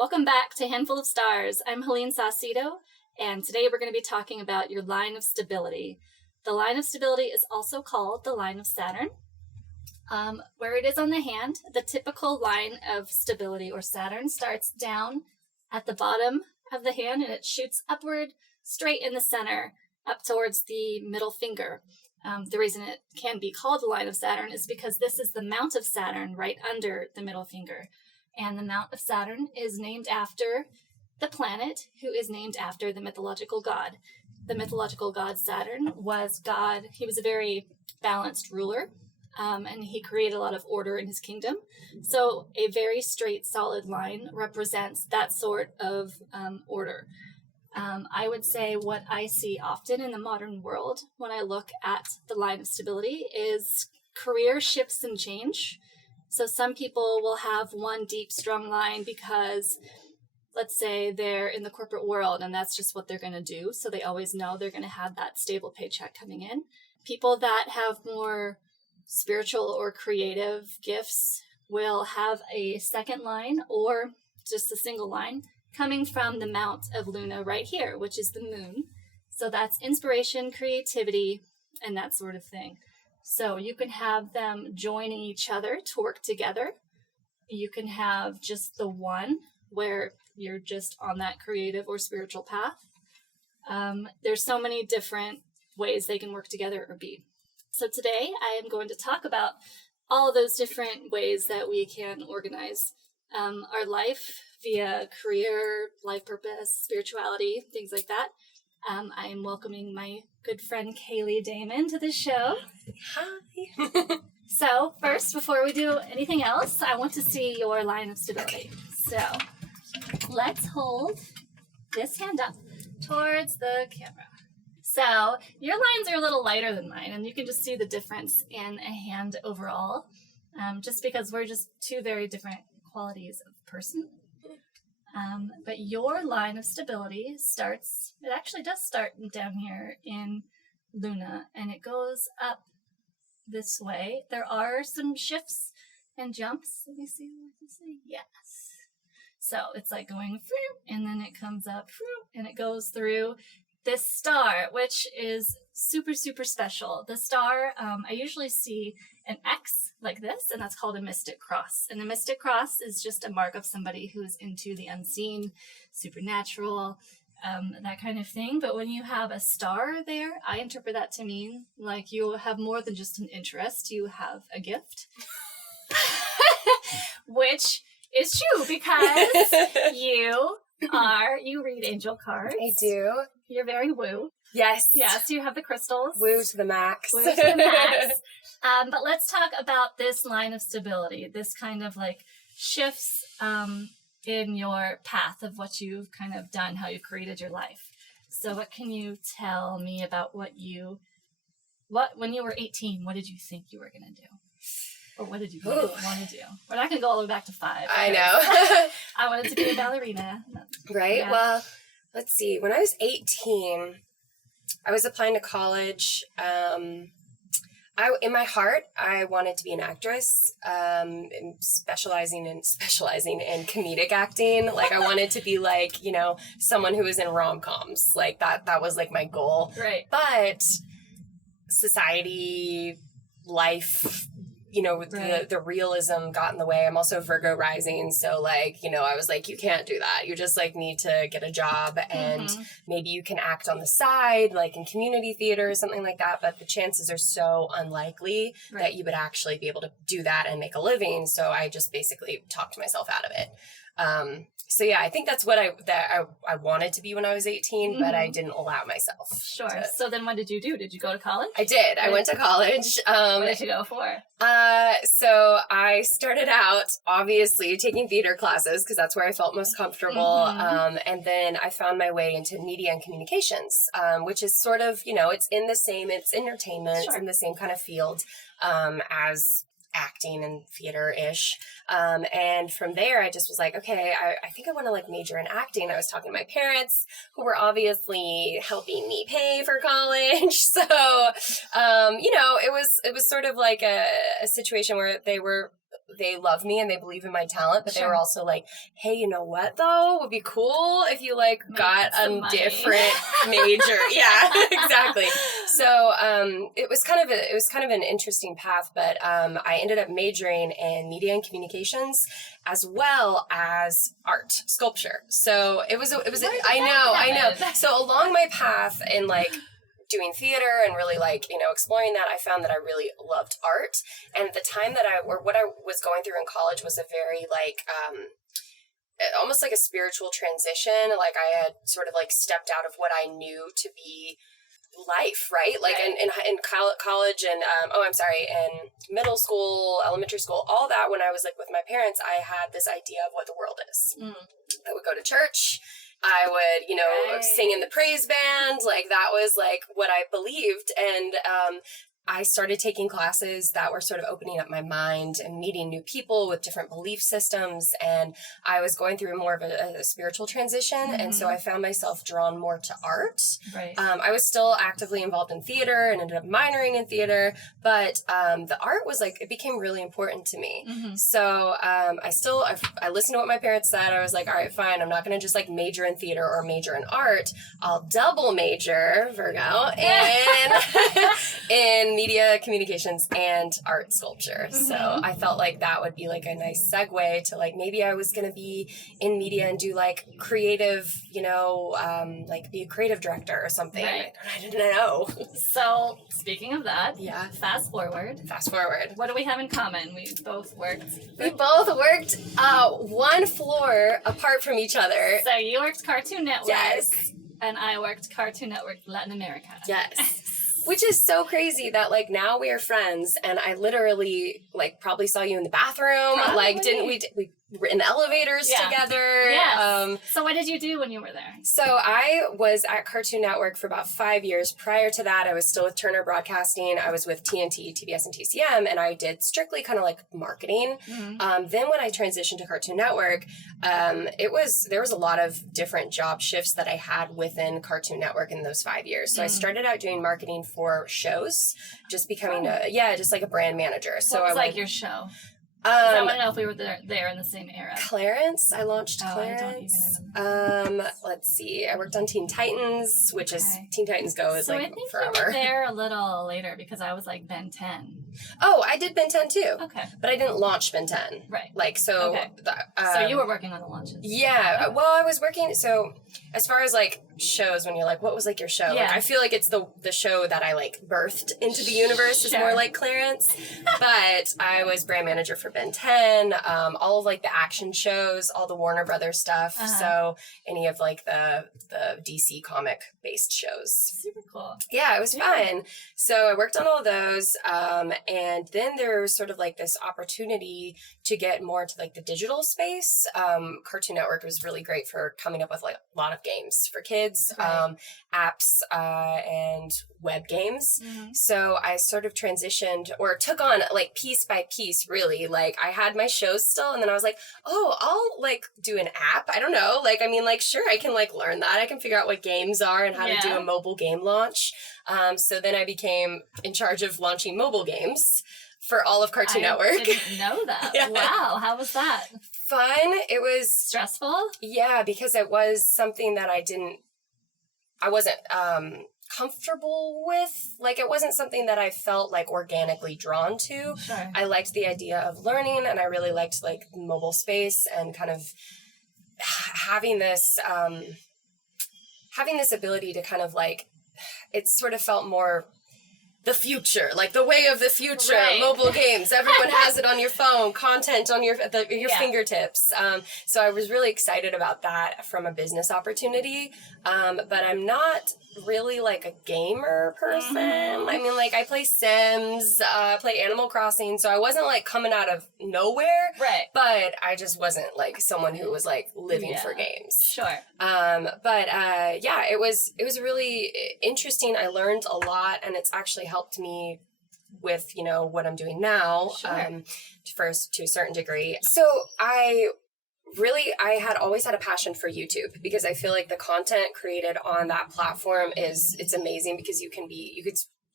Welcome back to Handful of Stars. I'm Helene Saucedo, and today we're going to be talking about your line of stability. The line of stability is also called the line of Saturn. Where it is on the hand, the typical line of stability or Saturn starts down at the bottom of the hand and it shoots upward straight in the center up towards the middle finger. The reason it can be called the line of Saturn is because this is the mount of Saturn right under the middle finger. And the mount of Saturn is named after the planet who is named after the mythological god. The mythological god Saturn was God. He was a very balanced ruler, and he created a lot of order in his kingdom. So a very straight, solid line represents that sort of order. I would say what I see often in the modern world when I look at the line of stability is career shifts and change. So some people will have one deep, strong line because, let's say, they're in the corporate world and that's just what they're going to do. So they always know they're going to have that stable paycheck coming in. People that have more spiritual or creative gifts will have a second line or just a single line coming from the mount of Luna right here, which is the moon. So that's inspiration, creativity, and that sort of thing. So you can have them joining each other to work together. You can have just the one where you're just on that creative or spiritual path. There's so many different ways they can work together or be. So today I am going to talk about all of those different ways that we can organize our life via career, life purpose, spirituality, things like that. I am welcoming my good friend Kaylie Damen to the show. Hi. So first, before we do anything else, I want to see your line of stability. So let's hold this hand up towards the camera. So your lines are a little lighter than mine, and you can just see the difference in a hand overall, just because we're just two very different qualities of person. But your line of stability it actually does start down here in Luna, and it goes up this way. There are some shifts and jumps. Let me see what to say. Yes. So it's like going through, and then it comes up through, and it goes through this star, which is super, super special. The star, I usually see an X like this, and that's called a mystic cross. And the mystic cross is just a mark of somebody who's into the unseen, supernatural, that kind of thing. But when you have a star there, I interpret that to mean like you have more than just an interest, you have a gift. Which is true because you read angel cards. I do. You're very woo. Yes. Yes, you have the crystals. Woo to the max. Woo to the max. But let's talk about this line of stability, this kind of like shifts in your path of what you've kind of done, how you've created your life. So what can you tell me about when you were 18, what did you think you were going to do? Or what did you want to do? We're not going to go all the way back to 5. I know. I wanted to be a ballerina. Right? Yeah. Well, let's see. When I was 18, I was applying to college. In my heart, I wanted to be an actress, specializing in comedic acting. Like I wanted to be like, someone who was in rom-coms. Like that was like my goal. Right. But society, life, right. the realism got in the way. I'm also Virgo rising. So I was like, you can't do that. You just need to get a job and maybe you can act on the side, like in community theater or something like that. But the chances are so unlikely that you would actually be able to do that and make a living. So I just basically talked myself out of it. So yeah, I think that's what I wanted to be when I was 18, but I didn't allow myself. Sure. So then what did you do? Did you go to college? I did. I went to college. What did you go for? So I started out, obviously, taking theater classes because that's where I felt most comfortable. And then I found my way into media and communications, which is sort of, it's entertainment, it's in the same kind of field as acting and theater-ish. And from there, I just was like, okay, I think I want to major in acting. I was talking to my parents who were obviously helping me pay for college. So, it was sort of like a situation where they were they love me and they believe in my talent, but they Sure. were also like, hey, you know what though? Would be cool if you like got a different major. Yeah, exactly. So it was kind of an interesting path, but I ended up majoring in media and communications as well as art, sculpture. So it was I know. So along my path in like doing theater and really like, exploring that, I found that I really loved art. And at the time what I was going through in college was a very like, almost like a spiritual transition. Like I had sort of like stepped out of what I knew to be life, right? Like in college and, in middle school, elementary school, all that, when I was like with my parents, I had this idea of what the world is. I would go to church. I would, sing in the praise band. Like that was like what I believed. And, I started taking classes that were sort of opening up my mind and meeting new people with different belief systems. And I was going through more of a spiritual transition. Mm-hmm. And so I found myself drawn more to art. Right. I was still actively involved in theater and ended up minoring in theater. But the art was like, it became really important to me. Mm-hmm. So I listened to what my parents said. I was like, all right, fine. I'm not going to just like major in theater or major in art. I'll double major, Virgo, in media communications and art sculpture. Mm-hmm. So I felt like that would be like a nice segue to like, maybe I was going to be in media and do like creative, like be a creative director or something. Right. I didn't know. So speaking of that, yeah. Fast forward. What do we have in common? We both worked one floor apart from each other. So you worked Cartoon Network. Yes. And I worked Cartoon Network Latin America. Yes. Which is so crazy that like now we are friends and I literally like probably saw you in the bathroom. Probably. Like didn't we were in elevators together. Yes. So what did you do when you were there? So I was at Cartoon Network for about 5 years. Prior to that, I was still with Turner Broadcasting. I was with TNT, TBS, and TCM, and I did strictly kind of like marketing. Mm-hmm. Then when I transitioned to Cartoon Network, there was a lot of different job shifts that I had within Cartoon Network in those 5 years. So I started out doing marketing for shows, just becoming just like a brand manager. So what was I like your show? I want to know if we were there in the same era. Clarence. I launched Clarence. I don't even remember. Let's see. I worked on Teen Titans, which is Teen Titans Go is like I think forever. You were there a little later because I was like Ben 10. Oh, I did Ben 10 too. Okay. But I didn't launch Ben 10. Right. Like, so. Okay. So you were working on the launches. Yeah. Okay. Well, I was working. So as far as like shows, when you're like, what was like your show? Yeah. Like, I feel like it's the show that I like birthed into the universe is more like Clarence. But I was brand manager for Ben 10, all of like the action shows, all the Warner Brothers stuff. Uh-huh. So any of like the DC comic based shows. Super cool. Yeah, it was fun. So I worked on all of those. And then there was sort of like this opportunity to get more into like the digital space. Cartoon Network was really great for coming up with like a lot of games for kids, apps, and web games. Mm-hmm. So I sort of transitioned or took on like piece by piece, really. Like I had my shows still, and then I was like, oh, I'll like do an app. I don't know. Like, I mean, like, sure, I can like learn that. I can figure out what games are and how to do a mobile game launch. So then I became in charge of launching mobile games for all of Cartoon Network. I didn't know that. Yeah. Wow. How was that? Fun. It was stressful. Yeah, because it was something that I wasn't comfortable with. Like, it wasn't something that I felt like organically drawn to. Sure. I liked the idea of learning, and I really liked like mobile space and kind of having this ability to kind of like, it sort of felt more the future, like the way of the future, mobile games. Everyone has it on your phone, content on your fingertips. So I was really excited about that from a business opportunity. But I'm not really like a gamer person. Mm-hmm. I mean, like I play Sims, play Animal Crossing. So I wasn't like coming out of nowhere. Right. But I just wasn't like someone who was like living for games. Sure. It was really interesting. I learned a lot, and it's actually helped me with, what I'm doing now, to a certain degregy. So I had always had a passion for YouTube, because I feel like the content created on that platform it's amazing, because you could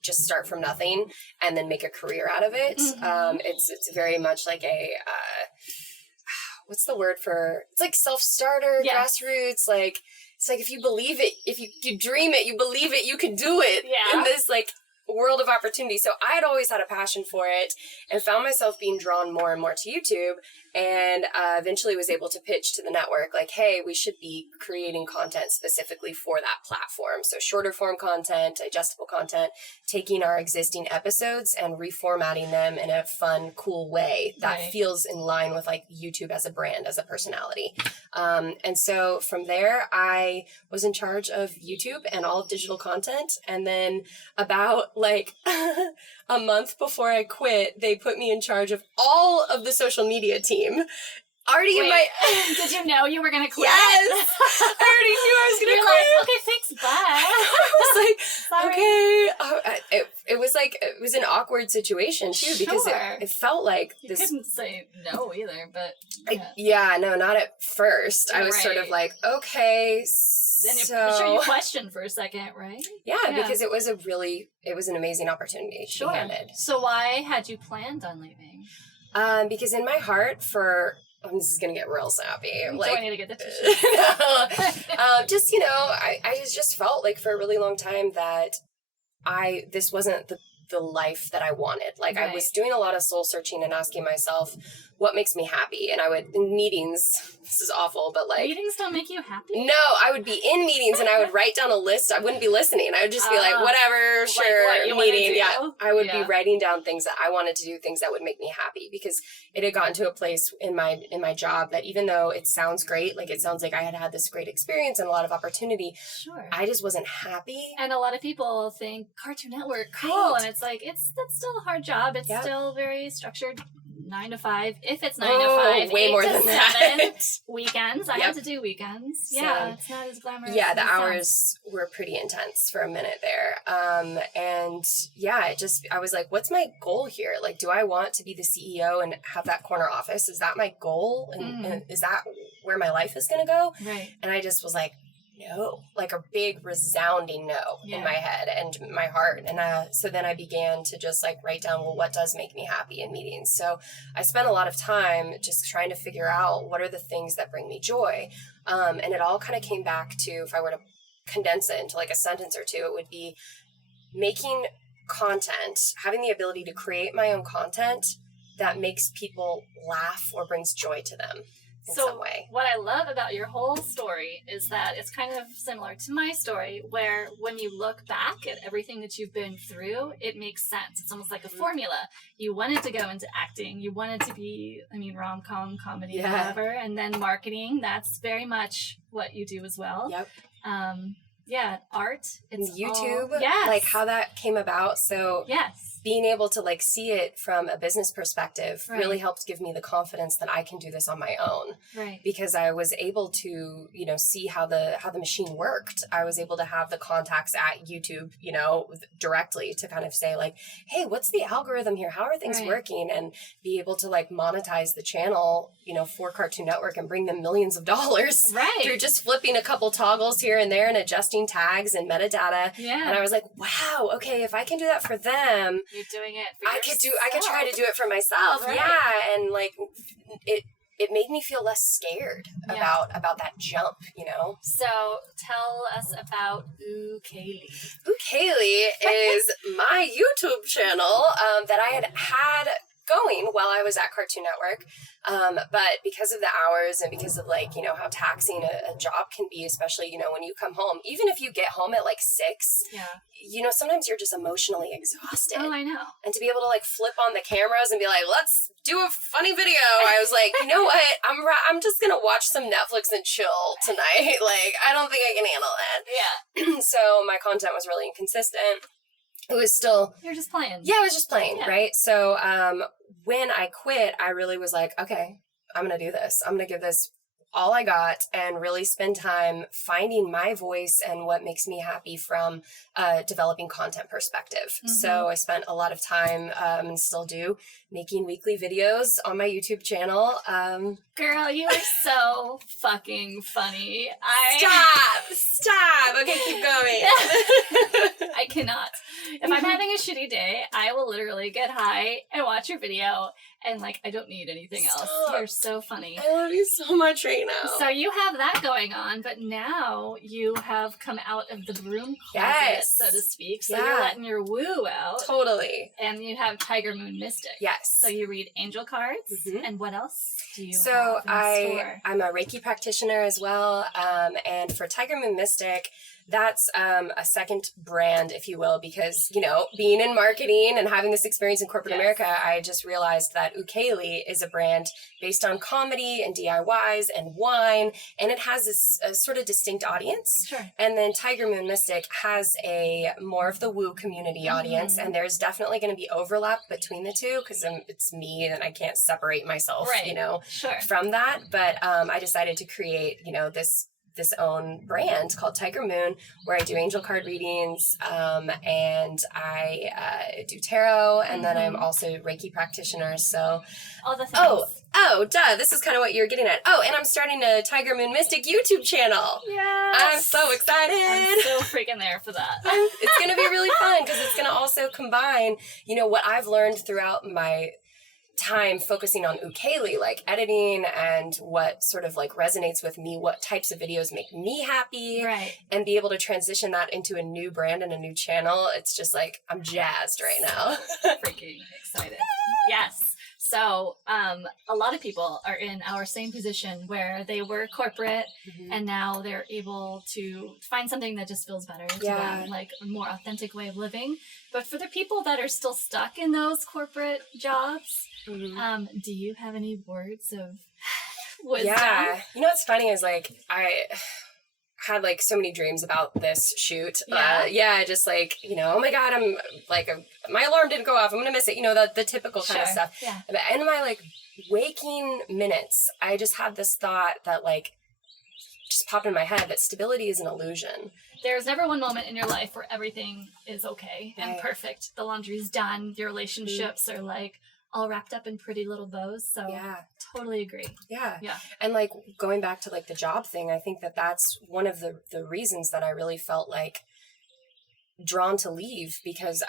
just start from nothing and then make a career out of it. It's very much like a, what's the word for, it's like self-starter, grassroots, like, it's like if you believe it, if you dream it, you believe it, you can do it in this like world of opportunity. So I had always had a passion for it and found myself being drawn more and more to YouTube, and eventually was able to pitch to the network like, hey, we should be creating content specifically for that platform. So shorter form content, digestible content, taking our existing episodes and reformatting them in a fun, cool way that feels in line with like YouTube as a brand, as a personality. And so from there, I was in charge of YouTube and all of digital content. And then about like a month before I quit, they put me in charge of all of the social media team. Already in my... Did you know you were going to quit? Yes! I already knew I was going to quit. Like, okay, thanks, bye. I was like, okay. It was like, it was an awkward situation too, because it felt like this... You couldn't say no either, but... No, not at first. I was sort of like, okay, then I'm sure you questioned for a second, right? Yeah, because it was an amazing opportunity to be handed. So why had you planned on leaving? Because in my heart this is going to get real sappy. Do I need to get the tissue? Just, I just felt like for a really long time that this wasn't the life that I wanted. Like I was doing a lot of soul searching and asking myself, what makes me happy? And I would, in meetings, this is awful, but like... Meetings don't make you happy? No, I would be in meetings and I would write down a list. I wouldn't be listening. I would just be like, whatever, sure, like meeting. Yeah, I would be writing down things that I wanted to do, things that would make me happy, because it had gotten to a place in my job that even though it sounds great, like it sounds like I had this great experience and a lot of opportunity, I just wasn't happy. And a lot of people think Cartoon Network, cool, and it's like, that's still a hard job. It's still very structured. 9 to 5. If it's 9 to 5, way 8 more to than 7. That. Weekends. I had to do weekends. Yeah, it's not as glamorous. Yeah, the hours were pretty intense for a minute there. And yeah, I was like, what's my goal here? Like, do I want to be the CEO and have that corner office? Is that my goal? And is that where my life is going to go? Right. And I just was like, no, like a big resounding no in my head and my heart. And so then I began to just like write down, well, what does make me happy in meetings? So I spent a lot of time just trying to figure out what are the things that bring me joy. And it all kind of came back to, if I were to condense it into like a sentence or two, it would be making content, having the ability to create my own content that makes people laugh or brings joy to them. So what I love about your whole story is that it's kind of similar to my story, where when you look back at everything that you've been through, it makes sense. It's almost like a formula. You wanted to go into acting. You wanted to be, rom-com, comedy, whatever. And then marketing, that's very much what you do as well. Yep. Art. It's YouTube. Like how that came about. So being able to like see it from a business perspective really helped give me the confidence that I can do this on my own. Right. Because I was able to, see how the machine worked. I was able to have the contacts at YouTube, directly to kind of say like, hey, what's the algorithm here? How are things working? And be able to like monetize the channel, for Cartoon Network and bring them millions of dollars through just flipping a couple toggles here and there and adjusting tags and metadata. Yeah. And I was like, wow, okay, if I can do that for them, you're doing it for I could try to do it for myself. Right. Yeah. And like it made me feel less scared about that jump, So tell us about Ooh Kaylie. Ooh Kaylie is my YouTube channel that I had going while I was at Cartoon Network. But because of the hours and because of like, how taxing a job can be, especially, when you come home, even if you get home at like 6, sometimes you're just emotionally exhausted. Oh, I know. And to be able to like flip on the cameras and be like, let's do a funny video. I was like, you know what? I'm just going to watch some Netflix and chill tonight. Like, I don't think I can handle that. Yeah. So my content was really inconsistent. It was still... You're just playing. Yeah, I was just playing, right? So when I quit, I really was like, okay, I'm going to do this. I'm going to give this all I got and really spend time finding my voice and what makes me happy from a developing content perspective. So I spent a lot of time, and still do, making weekly videos on my YouTube channel. Girl, you are so fucking funny. Stop. Okay, keep going. I cannot. If I'm having a shitty day, I will literally get high and watch your video, and like, I don't need anything else. You're so funny. I love you so much right now. So you have that going on, but now you have come out of the broom closet, so to speak. So you're letting your woo out. Totally. And you have Tiger Moon Mystic. Yes. So you read angel cards, and what else do you So have in store? I'm a Reiki practitioner as well, and for Tiger Moon Mystic, that's a second brand, if you will, because, you know, being in marketing and having this experience in corporate America, I just realized that Kaylie is a brand based on comedy and DIYs and wine, and it has this sort of distinct audience. Sure. And then Tiger Moon Mystic has a more of the woo community audience, and there's definitely going to be overlap between the two because it's me and I can't separate myself, you know, from that. But I decided to create, you know, this own brand called Tiger Moon, where I do angel card readings, and I do tarot, and then I'm also a Reiki practitioner. So, all the things. Oh, duh! This is kind of what you're getting at. Oh, and I'm starting a Tiger Moon Mystic YouTube channel. Yes, I'm so excited. I'm so freaking there for that. It's gonna be really fun because it's gonna also combine, you know, what I've learned throughout my time focusing on Kaylie, like editing and what sort of like resonates with me, what types of videos make me happy, and be able to transition that into a new brand and a new channel. It's just like, I'm jazzed right now. Freaking excited. Yes. So a lot of people are in our same position where they were corporate and now they're able to find something that just feels better to them, like a more authentic way of living. But for the people that are still stuck in those corporate jobs, do you have any words of wisdom? Yeah. You know what's funny is like I had like so many dreams about this shoot. Just like, you know, oh my God, I'm like, my alarm didn't go off, I'm gonna miss it, you know, the typical kind of stuff. But in my like waking minutes, I just had this thought that like just popped in my head that stability is an illusion. There's never one moment in your life where everything is okay and perfect. The laundry's done, your relationships are like all wrapped up in pretty little bows. So totally agree. Yeah. And like going back to like the job thing, I think that that's one of the reasons that I really felt like drawn to leave, because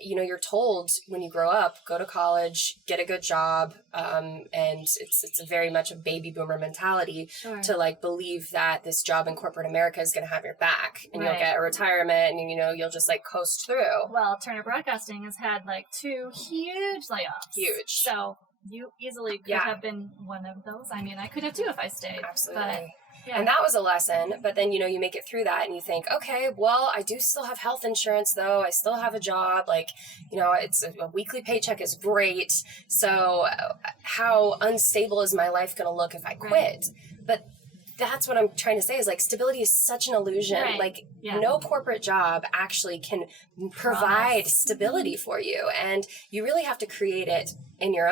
you know, you're told when you grow up, go to college, get a good job, and it's a very much a baby boomer mentality to like believe that this job in corporate America is going to have your back and you'll get a retirement and, you know, you'll just like coast through. Well, Turner Broadcasting has had like 2 huge layoffs. Huge. So you easily could have been one of those. I mean, I could have too if I stayed. Absolutely. But and that was a lesson, but then, you know, you make it through that and you think, okay, well, I do still have health insurance though. I still have a job. Like, you know, it's a weekly paycheck is great. So how unstable is my life going to look if I quit? But that's what I'm trying to say is like stability is such an illusion. Like no corporate job actually can provide stability for you. And you really have to create it in your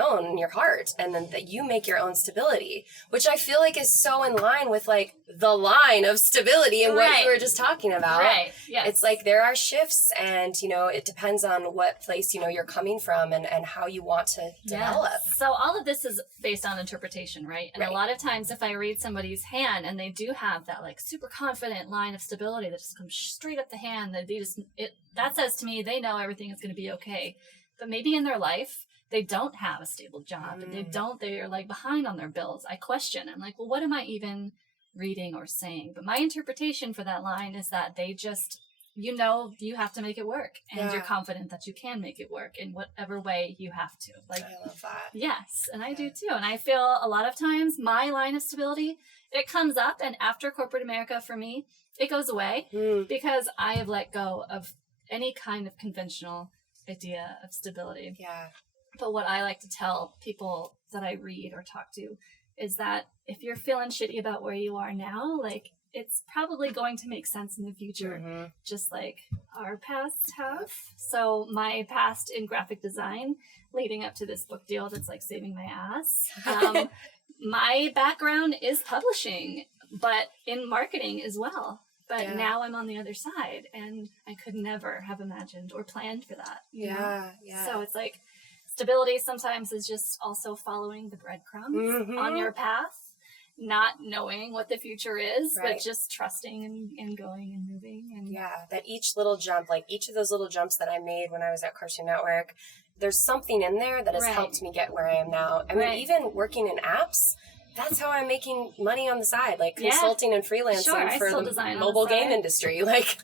heart, and then that you make your own stability, which I feel like is so in line with like the line of stability and what you were just talking about. It's like there are shifts, and you know, it depends on what place, you know, you're coming from and how you want to develop. So all of this is based on interpretation, right? And a lot of times if I read somebody's hand and they do have that like super confident line of stability that just comes straight up the hand, that that says to me they know everything is going to be okay. But maybe in their life they don't have a stable job and they're like behind on their bills. I question. I'm like, well, what am I even reading or saying? But my interpretation for that line is that they just, you know, you have to make it work, and you're confident that you can make it work in whatever way you have to. Like, I love that. Yes. And I do too. And I feel a lot of times my line of stability, it comes up, and after corporate America for me, it goes away because I have let go of any kind of conventional idea of stability. But what I like to tell people that I read or talk to is that if you're feeling shitty about where you are now, like, it's probably going to make sense in the future, just like our past have. So my past in graphic design leading up to this book deal that's like saving my ass, my background is publishing, but in marketing as well. But now I'm on the other side, and I could never have imagined or planned for that. You know? So it's like stability sometimes is just also following the breadcrumbs on your path, not knowing what the future is, but just trusting and going and moving. And that each little jump, like each of those little jumps that I made when I was at Cartoon Network, there's something in there that has helped me get where I am now. I mean, even working in apps, that's how I'm making money on the side, like consulting and freelancing for the mobile game industry. Like,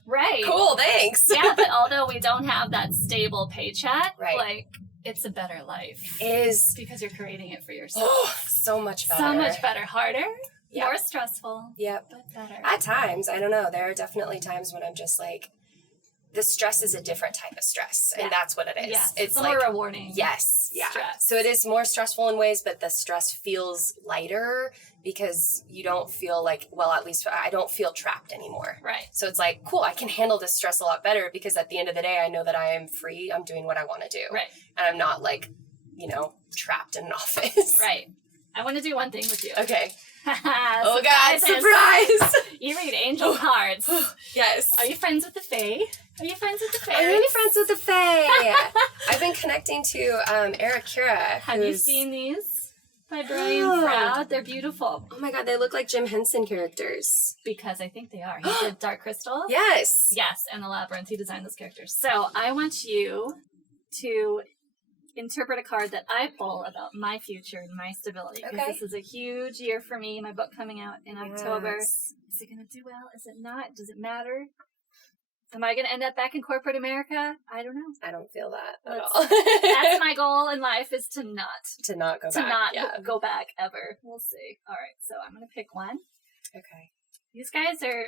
cool, thanks. Yeah, but although we don't have that stable paycheck, like, it's a better life. It is. Because you're creating it for yourself. Oh, so much better. So much better. Harder, more stressful, but better. At times, I don't know, there are definitely times when I'm just like, the stress is a different type of stress, and that's what it is. Yes, it's more like, rewarding. Yes, stress. So it is more stressful in ways, but the stress feels lighter because you don't feel like, well, at least I don't feel trapped anymore. Right. So it's like, cool, I can handle this stress a lot better because at the end of the day, I know that I am free. I'm doing what I want to do. Right. And I'm not like, trapped in an office. Right. I want to do one thing with you. Okay. Oh God, surprise! You read angel cards. Yes. Are you friends with the Fae? Are you friends with the Fae? I'm friends with the Fae. I've been connecting to Eric Kira. Have you seen these? By Brian Proud. They're beautiful. Oh my God, they look like Jim Henson characters. Because I think they are. He did Dark Crystal. Yes. Yes, and the Labyrinth. He designed those characters. So I want you to interpret a card that I pull about my future and my stability. Because this is a huge year for me. My book coming out in October. Is it going to do well? Is it not? Does it matter? Am I going to end up back in corporate America? I don't know. I don't feel that at all. That's my goal in life, is to not go back. To not go back ever. We'll see. All right, so I'm going to pick one. Okay. These guys are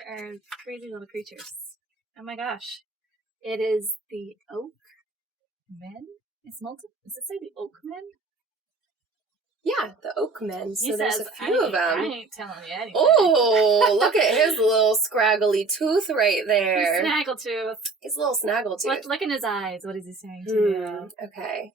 crazy little creatures. Oh my gosh. It is the Oak Men. Does it say the Oak Men? Yeah, the Oak Men. So there's a few of them. I ain't telling you anything. Oh, look at his little scraggly tooth right there. His snaggletooth. His little snaggletooth. Look in his eyes. What is he saying to you? Okay.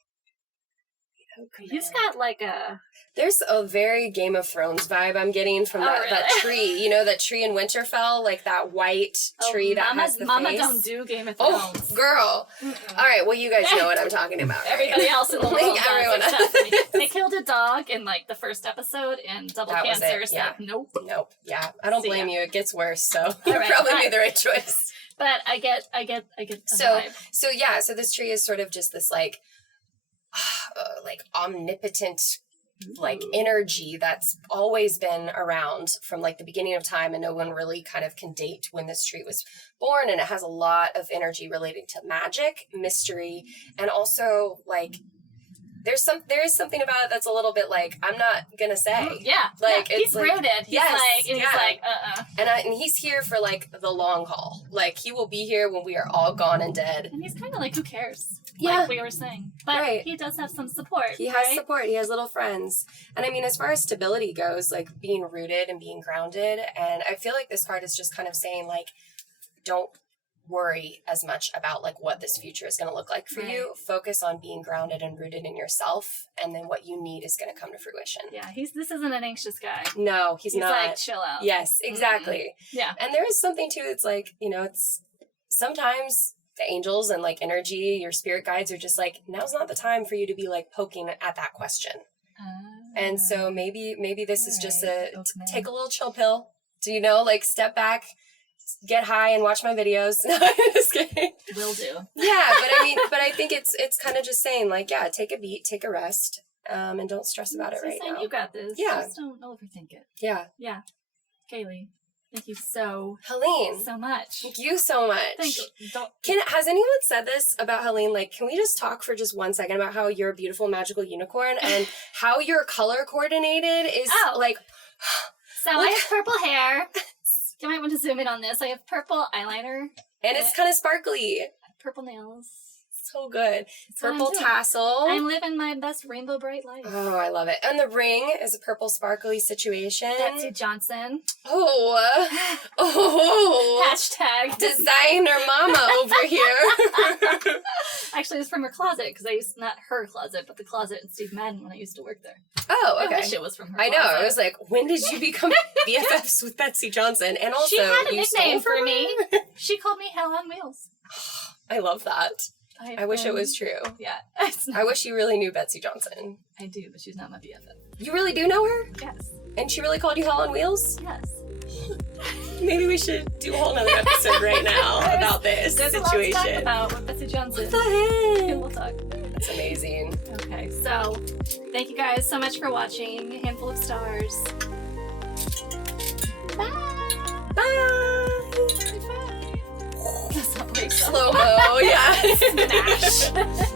He's got like a... There's a very Game of Thrones vibe I'm getting from that tree. You know, that tree in Winterfell? Like that white tree that has the Mama face? don't do Game of Thrones. Oh, girl. All right, well, you guys know what I'm talking about. Everybody else in the world does. Everyone else. They killed a dog in like the first episode, and Double Cancer said nope. Nope. Yeah, I don't blame you. It gets worse, so you right, probably made the right choice. But I get the vibe. So this tree is sort of just this like omnipotent like energy that's always been around from like the beginning of time, and no one really kind of can date when this tree was born, and it has a lot of energy relating to magic, mystery, and also like there is something about it that's a little bit like, I'm not gonna say. He's rooted. He's like and he's here for like the long haul. Like he will be here when we are all gone and dead. And he's kind of like, who cares? Like we were saying. But he does have some support. He has support. He has little friends. And I mean, as far as stability goes, like being rooted and being grounded, and I feel like this card is just kind of saying like, don't worry as much about like what this future is going to look like for you. Focus on being grounded and rooted in yourself, and then what you need is going to come to fruition. This isn't an anxious guy. No, he's not. Like, chill out. Yes, exactly. And there is something too, it's like, it's sometimes the angels and like energy, your spirit guides are just like, now's not the time for you to be like poking at that question. And so maybe this is just take a little chill pill. Do like step back, get high and watch my videos. No, I'm just kidding. Will do. Yeah, but I think it's kind of just saying like, take a beat, take a rest, and don't stress about it right now. You got this. Yeah. Just don't overthink it. Yeah. Yeah. Kaylie, thank you so much. Thank you so much. Thank you. Has anyone said this about Helene? Like, can we just talk for just 1 second about how you're a beautiful magical unicorn and how your color coordinated is like... So I have purple hair. You might want to zoom in on this. I have purple eyeliner. And it's kind of sparkly. Purple nails. So good. That's what I'm Purple doing. tassel. I'm living my best rainbow bright life. Oh, I love it. And the ring is a purple sparkly situation. Betsy Johnson. Oh. Hashtag. Designer mama over here. Actually, it was from her closet because I used, not her closet, but the closet in Steve Madden when I used to work there. Oh, okay. I wish it was from her I know. closet. I was like, when did you become BFFs with Betsy Johnson? And also, she had a you nickname stole for me. her? She called me Hell on Wheels. I love that. I wish it was true. Yeah. I wish you really knew Betsy Johnson. I do, but she's not my BFF. You really do know her? Yes. And she really called you Hell on Wheels? Yes. Maybe we should do a whole nother episode right now about this There's situation. a lot to talk about with Betsy Johnson. What the heck? We'll talk. That's amazing. Okay, so thank you guys so much for watching. A handful of stars. Bye. Bye. That's not very Slow-mo, yeah. Smash.